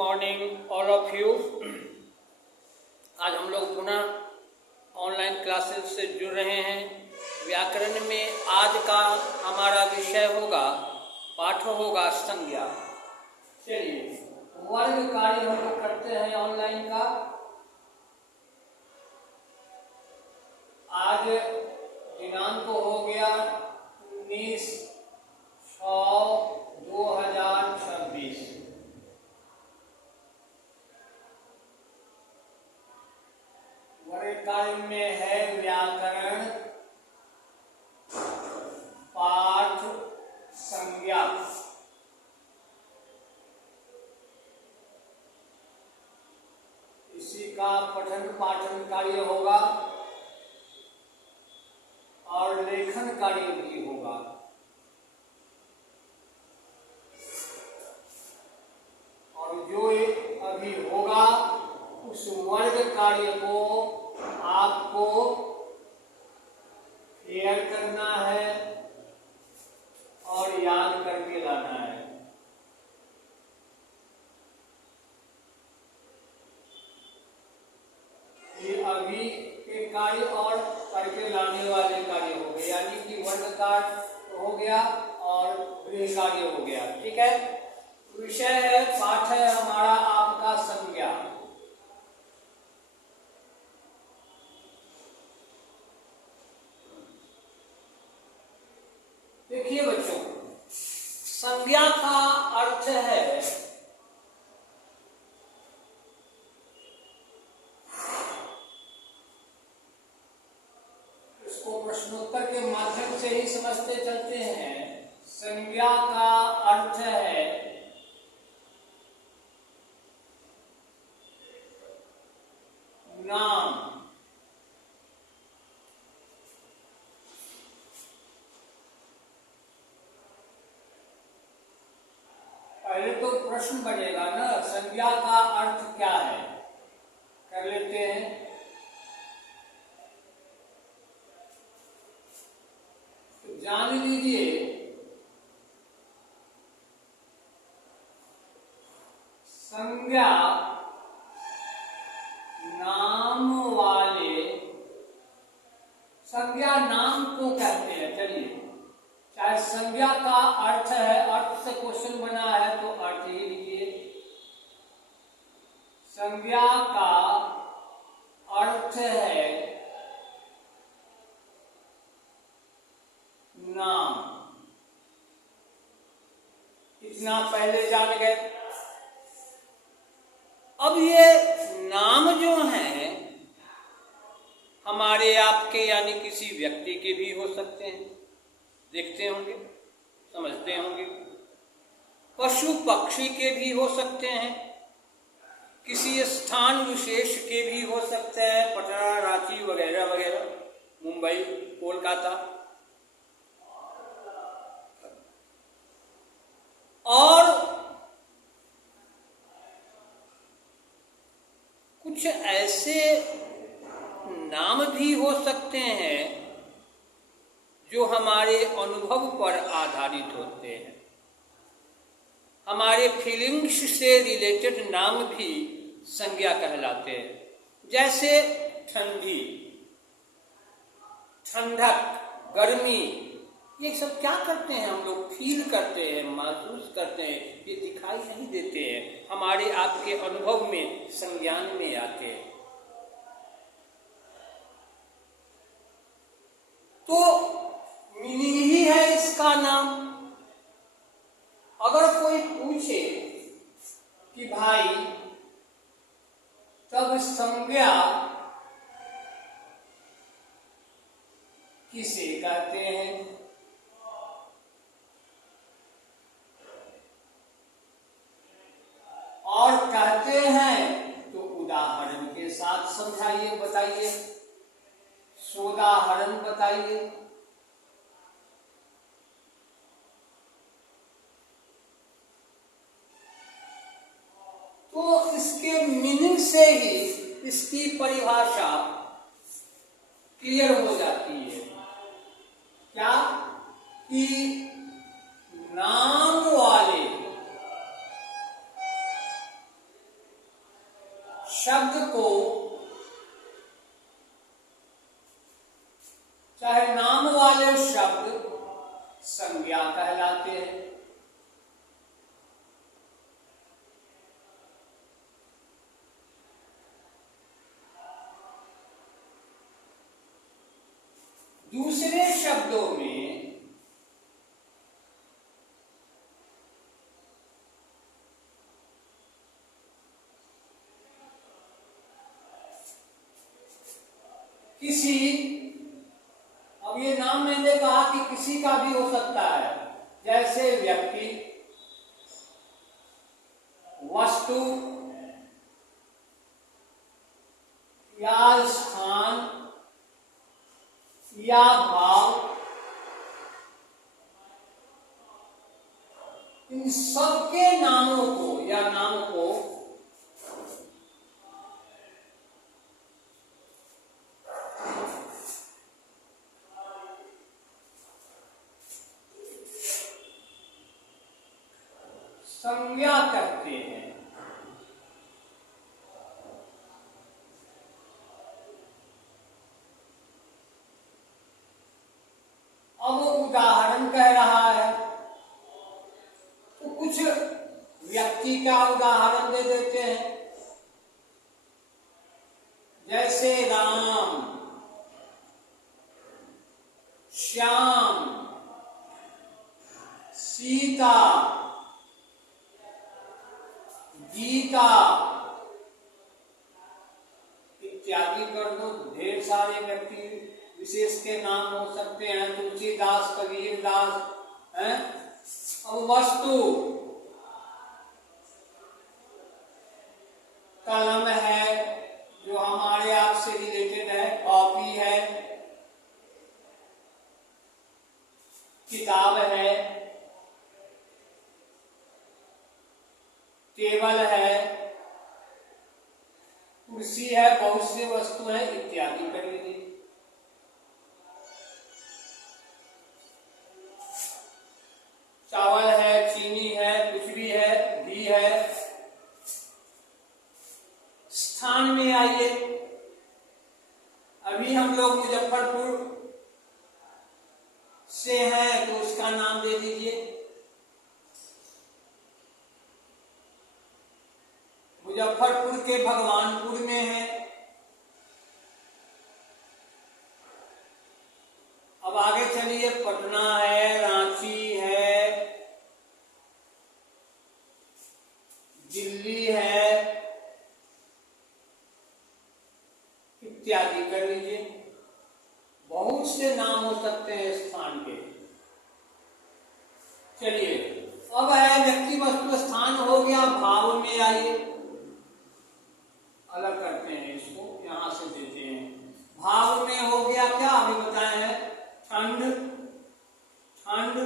Morning all of you. आज हम लोग पुनः ऑनलाइन क्लासेस से जुड़ रहे हैं। व्याकरण में आज का हमारा विषय होगा, पाठ होगा संज्ञा। चलिए, वर्ग कार्य हम लोग करते हैं ऑनलाइन का। आज दिनांक हो गया 19/6/2026। वर्ग कार्य में है व्याकरण पाठ संज्ञा। इसी का पठन पाठन कार्य होगा और लेखन कार्य भी होगा। और जो अभी होगा उस वर्ग कार्य को आपको क्लियर करना है और याद करके लाना है। ये अभी के कार्य और करके लाने वाले कार्य हो गए, यानी कि वर्ग कार्य हो गया और गृह कार्य हो गया। ठीक है, विषय है, पाठ है हमारा आपका संज्ञा। देखिए बच्चों, संज्ञा का अर्थ है प्रश्नोत्तर के माध्यम से ही समझते चलते हैं। संज्ञा का अर्थ है नाम। पहले तो प्रश्न बनेगा ना, संज्ञा का अर्थ क्या है, कर लेते हैं। जान लीजिए, संज्ञा नाम वाले, संज्ञा नाम को कहते हैं। चलिए, चाहे संज्ञा का अर्थ है, अर्थ से क्वेश्चन बना है तो अर्थ ही लिखिए। संज्ञा का अर्थ है नाम। इतना पहले जान गए। अब ये नाम जो हैं हमारे आपके यानी किसी व्यक्ति के भी हो सकते हैं, देखते होंगे, समझते होंगे। पशु पक्षी के भी हो सकते हैं, किसी स्थान विशेष के भी हो सकते हैं, पटना, रांची वगैरह वगैरह, मुंबई, कोलकाता। और कुछ ऐसे नाम भी हो सकते हैं जो हमारे अनुभव पर आधारित होते हैं। हमारे फीलिंग्स से रिलेटेड नाम भी संज्ञा कहलाते हैं। जैसे ठंडी, ठंडक, गर्मी, ये सब क्या करते हैं हम लोग, फील करते हैं, महसूस करते हैं, ये दिखाई नहीं देते हैं, हमारे आपके अनुभव में, संज्ञान में आते हैं। तो मीनिंग ही है इसका नाम। अगर कोई पूछे कि भाई तब संज्ञा किसे कहते हैं, और कहते हैं तो उदाहरण के साथ समझाइए, बताइए, सोदाहरण बताइए। तो इसके मीनिंग से ही इसकी परिभाषा क्लियर हो जाती है। क्या कि नाम वाले शब्द को चाहे नाम वाले शब्द संज्ञा कहलाते हैं। दूसरे शब्दों में किसी, अब ये नाम मैंने कहा कि किसी का भी हो सकता है, जैसे व्यक्ति, वस्तु या स्थान या भाव, इन सबके नामों को या नाम को संज्ञा कहते हैं। अब वो उदाहरण कह रहा है तो कुछ व्यक्ति का उदाहरण दे देते हैं, जैसे राम, श्याम, सीता, गीता इत्यादि कर दो। ढेर सारे व्यक्ति विशेष के नाम हो सकते हैं, तुलसीदास, कबीरदास हैं। अब वस्तु, कलम है जो हमारे आप से रिलेटेड है, कॉपी है, किताब है, टेबल है, कुर्सी है, बहुत से वस्तु है इत्यादि कर लीजिए। चावल है, चीनी है, कुछ भी है, घी है। स्थान में आइए, अभी हम लोग मुजफ्फरपुर से हैं तो उसका नाम दे दीजिए। मुजफ्फरपुर के भगवानपुर में है। अब आगे चलिए, पटना है, रांची है, दिल्ली है इत्यादि कर लीजिए। बहुत से नाम हो सकते हैं स्थान के। चलिए, अब है व्यक्ति, वस्तु, स्थान हो गया। भाव में आइए, अलग करते हैं इसको, यहां से देते हैं। भाव में हो गया क्या, अभी बताए हैं, ठंड, ठंड,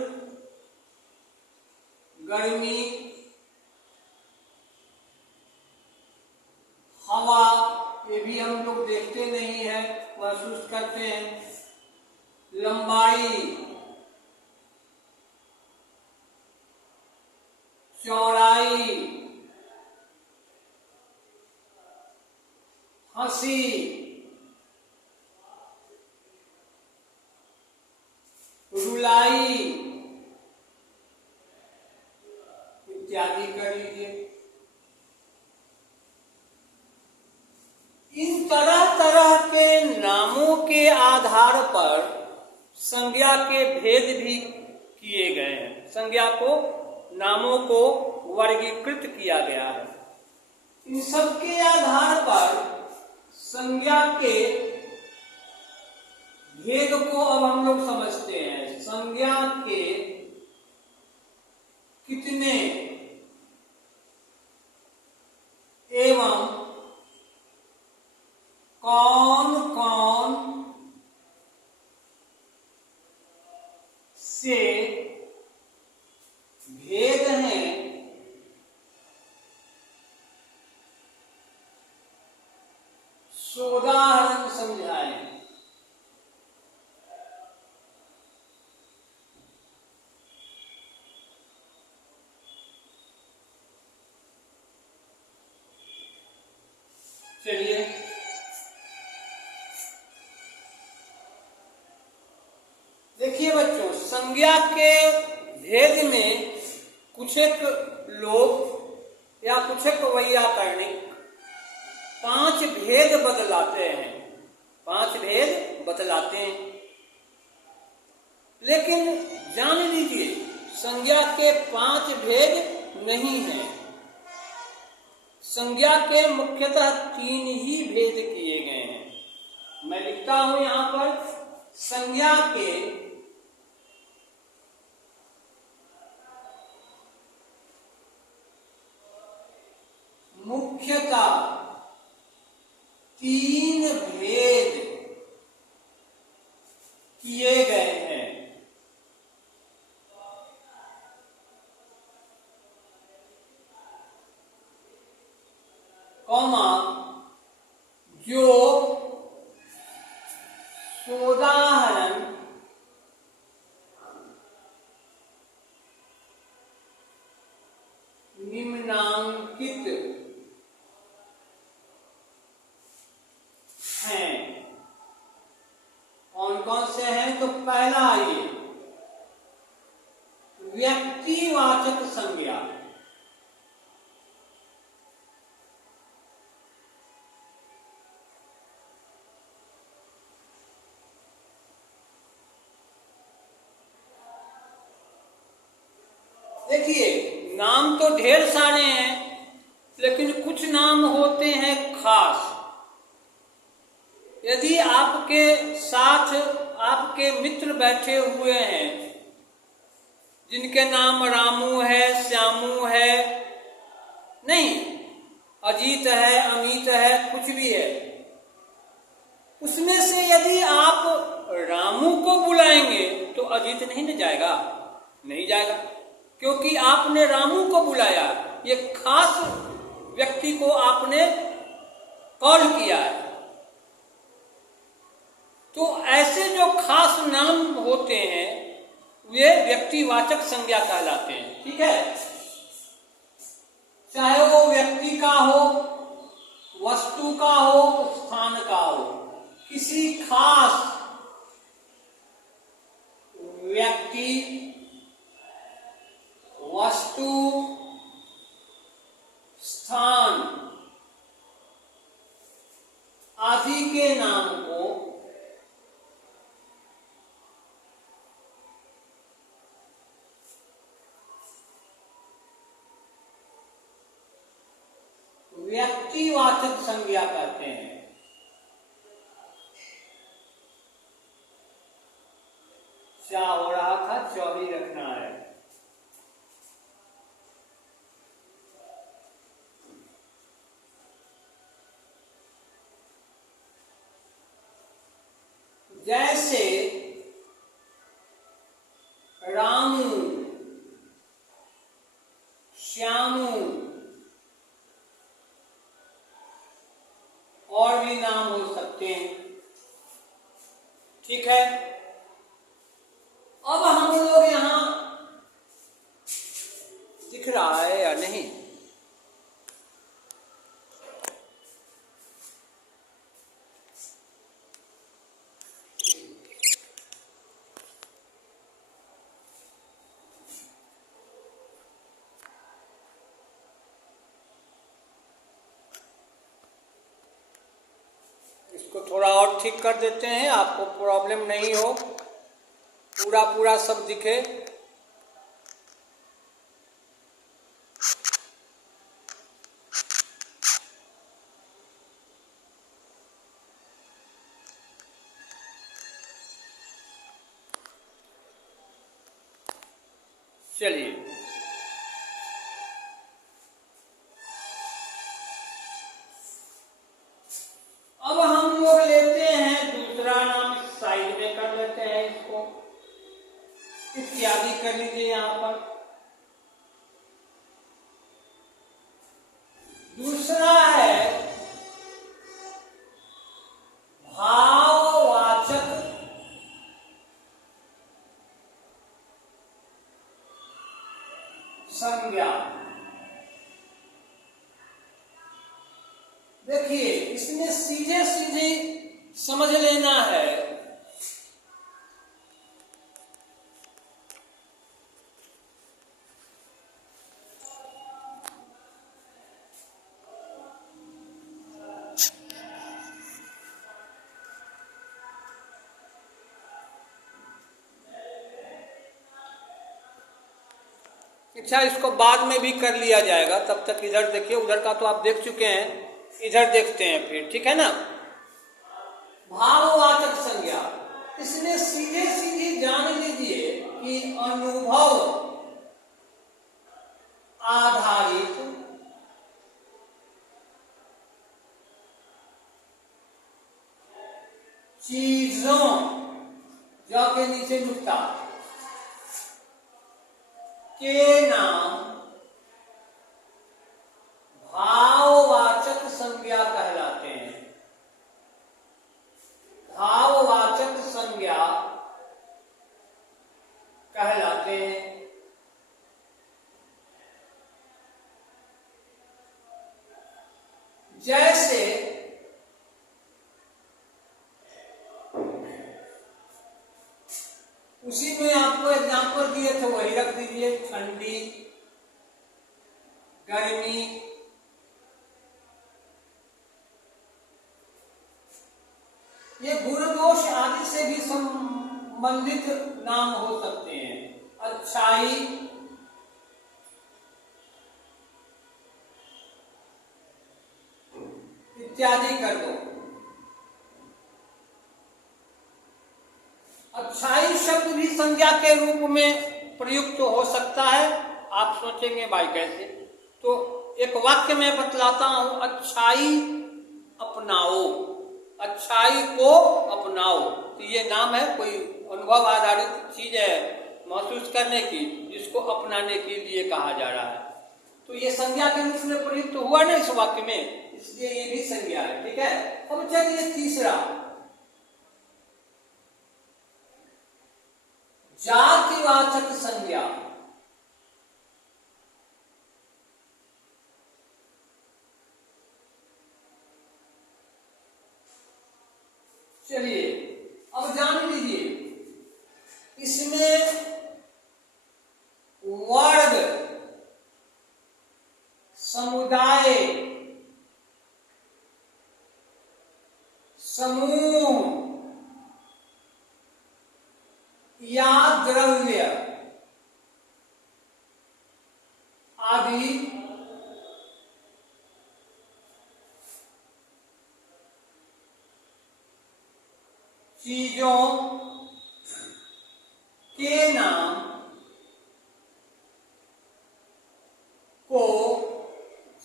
गर्मी, हवा, ये भी हम लोग देखते नहीं है, महसूस करते हैं। लंबाई, चौड़ाई, हंसी, रुलाई इत्यादि कर लीजिए। इन तरह तरह के नामों के आधार पर संज्ञा के भेद भी किए गए हैं। संज्ञा को, नामों को वर्गीकृत किया गया है। इन सब के आधार पर संज्ञा के भेद को अब हम लोग समझते हैं। संज्ञा के कितने एवं कौन कौन से भेद हैं, सोदाहरण समझाएं। चलिए देखिए बच्चों, संज्ञा के भेद में कुछ एक लोग या कुछ एक वैयाकरणिक 5 भेद बदलाते हैं, 5 भेद बदलाते हैं। लेकिन जान लीजिए, संज्ञा के 5 भेद नहीं हैं। संज्ञा के मुख्यतः 3 ही भेद किए गए हैं। मैं लिखता हूं यहां पर, संज्ञा के मुख्यतः 3 भेद किए गए हैं। कौमा जो सोदाहरण निम्नांकित हैं। कौन कौन से हैं? तो पहला आइए, व्यक्तिवाचक संज्ञा। देखिए, नाम तो ढेर सारे हैं, लेकिन कुछ नाम होते हैं खास। यदि आपके साथ आपके मित्र बैठे हुए हैं जिनके नाम रामू है, श्यामू है, नहीं, अजीत है, अमित है, कुछ भी है, उसमें से यदि आप रामू को बुलाएंगे तो अजीत नहीं न जाएगा, नहीं जाएगा, क्योंकि आपने रामू को बुलाया, ये खास व्यक्ति को आपने कॉल किया है। तो ऐसे जो खास नाम होते हैं वे व्यक्तिवाचक संज्ञा कहलाते हैं। ठीक है, चाहे वो व्यक्ति का हो, वस्तु का हो, स्थान का हो, किसी खास व्यक्ति, वस्तु, स्थान आदि के नाम को व्यक्तिवाचक संज्ञा कहते हैं। क्या हो रहा था? 24 रखना है। जैसे रामू, श्यामू और भी नाम हो सकते हैं। ठीक है, अब हम लोग यहां दिख रहा है या नहीं? इसको थोड़ा और ठीक कर देते हैं, आपको प्रॉब्लम नहीं हो, पूरा पूरा सब दिखे। चलिए, अब हम लोग लेते हैं दूसरा नाम, साइड में कर लेते हैं इसको, इत्यादि कर लीजिए। यहां पर दूसरा है भाववाचक संज्ञा। देखिए, इसमें सीधे सीधे समझ लेना है अच्छा, इसको बाद में भी कर लिया जाएगा, तब तक इधर देखिए, उधर का तो आप देख चुके हैं, इधर देखते हैं फिर, ठीक है ना। भाववाचक संज्ञा, इसमें सीधे सीधे जान लीजिए कि अनुभव आधारित चीजों, जो के नीचे नुक्ता, के नाम भाववाचक संज्ञा कहलाते हैं। भाववाचक संज्ञा कहलाते हैं। जैसे उसी में आपको एग्जाम्पल दिए थे, वही रख दीजिए। ठंडी, गर्मी, ये गुण दोष आदि से भी संबंधित नाम हो सकते हैं। अच्छाई, इत्यादि कर दो। अच्छाई शब्द भी संज्ञा के रूप में प्रयुक्त हो सकता है। आप सोचेंगे भाई कैसे, तो एक वाक्य में बतलाता हूं। अच्छाई अपनाओ, अच्छाई को अपनाओ, तो ये नाम है, कोई अनुभव आधारित चीज है महसूस करने की, जिसको अपनाने के लिए कहा जा रहा है। तो ये संज्ञा के रूप में प्रयुक्त हुआ ना इस वाक्य में, इसलिए ये भी संज्ञा है, ठीक है। अब चलिए तीसरा, जातिवाचक संज्ञा। चलिए अब जान लीजिए, इसमें वर्ग, समुदाय, समूह या द्रव्य आदि चीजों के नाम को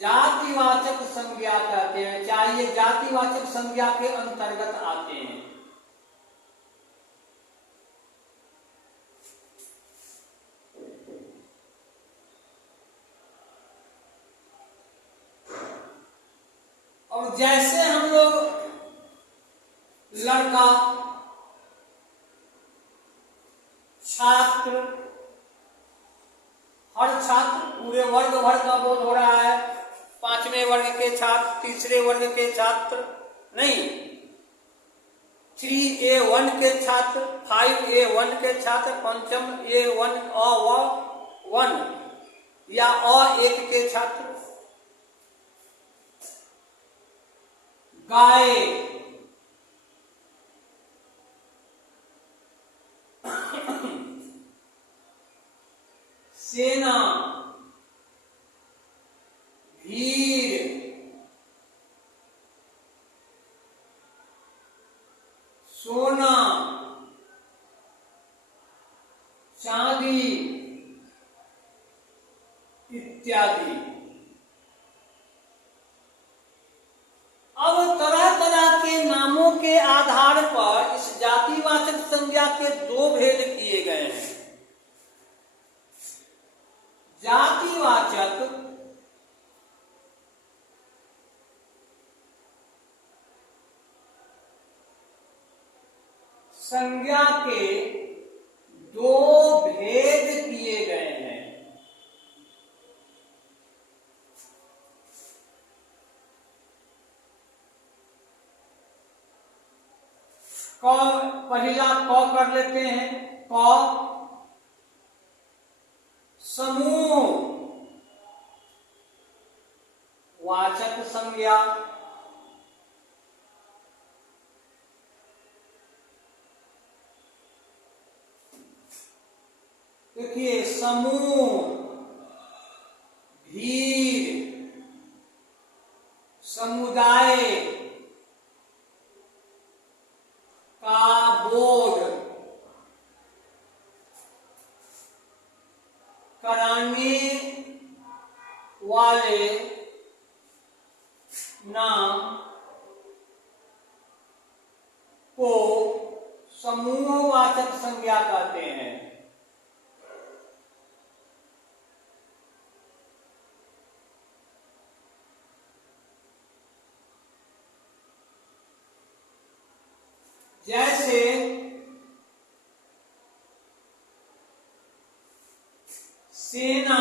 जातिवाचक संज्ञा कहते हैं, चाहे ये जातिवाचक संज्ञा के अंतर्गत आते हैं। और जैसे हम लोग लड़का, छात्र, हर छात्र, पूरे वर्ग भर का बोध हो रहा है, पांचवें वर्ग के छात्र, तीसरे वर्ग के छात्र नहीं, 3A1 के छात्र, 5A1 के छात्र, पंचम A1 A1 या A1 के छात्र, गाय, सेना, वीर, सोना, चांदी इत्यादि। अब तरह तरह के नामों के आधार पर इस जातिवाचक संज्ञा के दो भेद किए गए हैं। जातिवाचक संज्ञा के दो भेद किए गए हैं। क, पहला क कर लेते हैं। क समूह वाचक संज्ञा, देखिए समूह, भीड़, समुदाय का बोध कराने वाले नाम को समूहवाचक संज्ञा कहते हैं। जैसे सेना,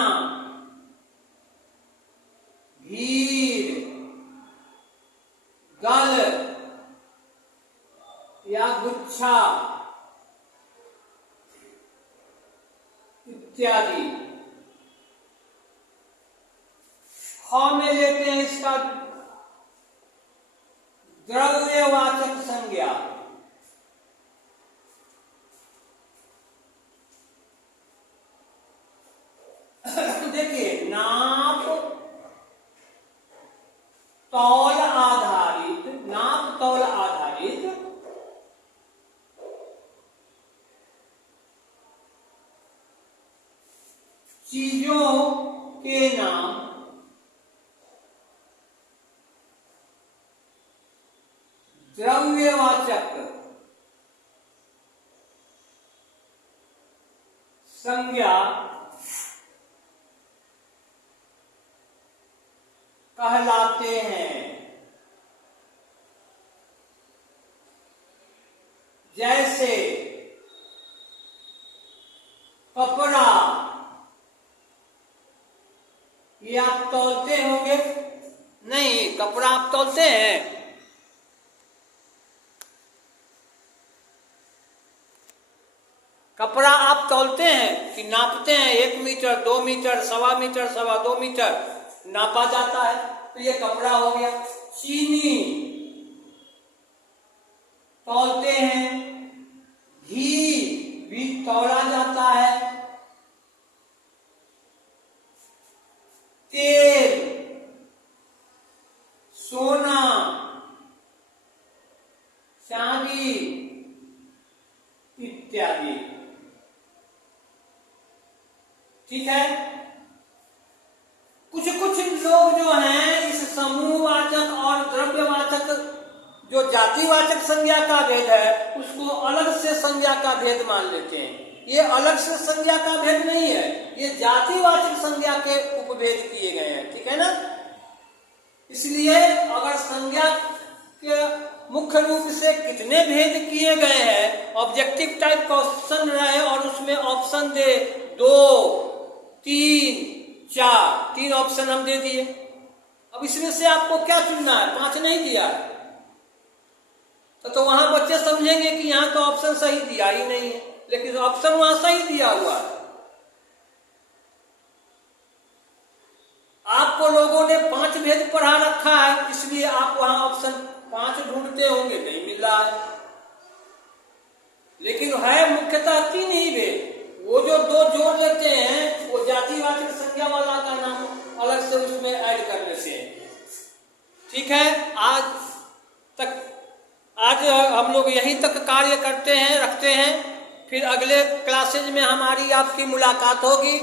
भीड़, दल या गुच्छा इत्यादि। ख में लेते हैं इसका द्रव्यवाचक संज्ञा। देखिए नाप तौल आधारित, नाप तौल आधारित चीजों के नाम द्रव्यवाचक संज्ञा कहलाते हैं। जैसे कपड़ा, ये आप तौलते होंगे? नहीं, कपड़ा आप तौलते हैं? कपड़ा आप तौलते हैं कि नापते हैं? 1 मीटर, 2 मीटर, 1.25 मीटर, 2.25 मीटर नापा जाता है, तो ये कपड़ा हो गया। चीनी तौलते हैं, घी भी तौला जाता है, तेल, सोना, चांदी इत्यादि। ठीक है। कुछ कुछ लोग जो हैं इस समूहवाचक और द्रव्यवाचक जो जातिवाचक संज्ञा का भेद है उसको अलग से संज्ञा का भेद मान लेते हैं। ये अलग से संज्ञा का भेद नहीं है, ये जातिवाचक संज्ञा के उपभेद किए गए हैं। ठीक है ना। इसलिए अगर संज्ञा के मुख्य रूप से कितने भेद किए गए हैं, ऑब्जेक्टिव टाइप क्वेश्चन रहे और उसमें ऑप्शन दे 2, 3, 4, 3 ऑप्शन हम दे दिए। अब इसमें से आपको क्या चुनना है? 5 नहीं दिया है तो वहां बच्चे समझेंगे कि यहाँ तो ऑप्शन सही दिया ही नहीं है, लेकिन ऑप्शन वहां सही दिया हुआ है। आपको लोगों ने 5 भेद पढ़ा रखा है, इसलिए आप वहां ऑप्शन 5 ढूंढते होंगे, नहीं मिल रहा है। लेकिन है मुख्यतः 3 ही भेद। वो जो 2 जोड़ लेते हैं वो जातिवाचक संज्ञा वाला का नाम अलग से उसमें ऐड कर लेते हैं। ठीक है। आज हम लोग यहीं तक कार्य करते हैं, रखते हैं। फिर अगले क्लासेज में हमारी आपकी मुलाकात होगी।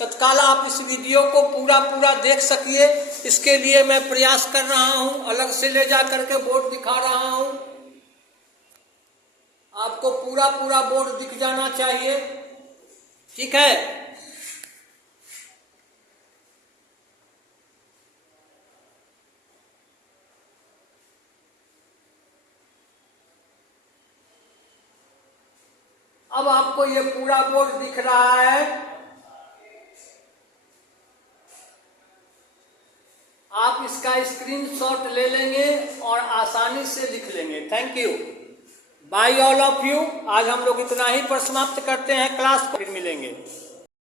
तत्काल आप इस वीडियो को पूरा देख सकिए, इसके लिए मैं प्रयास कर रहा हूं। अलग से ले जा करके बोर्ड दिखा रहा हूं, आपको पूरा बोर्ड दिख जाना चाहिए। ठीक है। अब आपको ये पूरा बोर्ड दिख रहा है। आप इसका स्क्रीनशॉट ले लेंगे और आसानी से लिख लेंगे। Thank you. Bye all of you. आज हम लोग इतना ही पर समाप्त करते हैं क्लास को, फिर मिलेंगे।